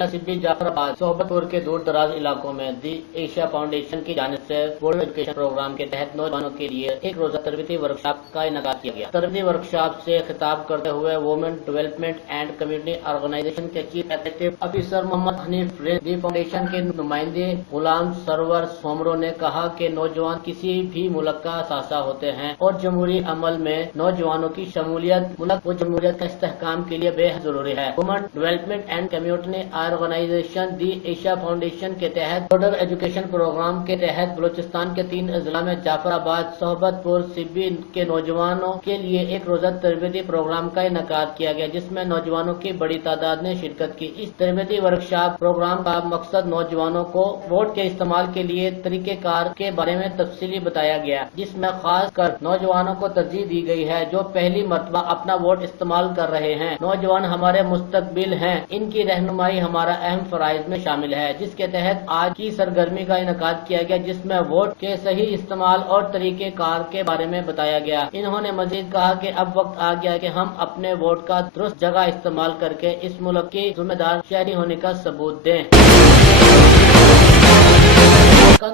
जिला सिब्बी जाफराबाद सोहबतपुर के दूर दराज इलाकों में दी एशिया फाउंडेशन की जानिब से बोर्ड एजुकेशन प्रोग्राम के तहत नौजवानों के लिए एक रोजा तरबीती वर्कशॉप का इनेकाद किया गया। तरबीती वर्कशॉप से खिताब करते हुए women development and community organisation के chief executive officer Mohammad Hanif दी फाउंडेशन के नुमाइंदे गुलाम सरवर सोमरो ने कहा कि नौजवान किसी भी मुल्क का असासा होते हैं और जमहूरी अमल में नौजवानों की शमूलियत मुल्क व जमहूरियत के इस्तेहकाम के लिए बेहद जरूरी है। Women development and community organisation the Asia foundation के तहत बॉर्डर एजुकेशन प्रोग्राम के तहत बलूचिस्तान के 3 अजला में जाफराबाद, सोहबतपुर, सिब्बी के नौजवानों के लिए एक रोजा तरबीती प्रोग्राम का इनेकाद किया गया, जिसमें नौजवानों की बड़ी तादाद ने शिरकत की। इस तरबीती वर्कशॉप प्रोग्राम का मकसद नौजवानों को वोट के इस्तेमाल के लिए तरीकेकार के बारे में तफसीली बताया गया, जिसमें खास कर नौजवानों को तरजीह दी गई है जो पहली मरतबा अपना वोट इस्तेमाल कर रहे हैं। नौजवान हमारे मुस्तकबिल हैं, इनकी रहनुमाई हमारा अहम फराइज में शामिल है, जिसके तहत आज की सरगर्मी का इनेकाद किया गया, जिसमें वोट के सही इस्तेमाल और तरीके कार के बारे में बताया गया। इन्होंने मजीद कहा कि अब वक्त आ गया कि हम अपने वोट का दुरुस्त जगह इस्तेमाल करके इस मुल्क की जिम्मेदार शहरी होने का सबूत दें।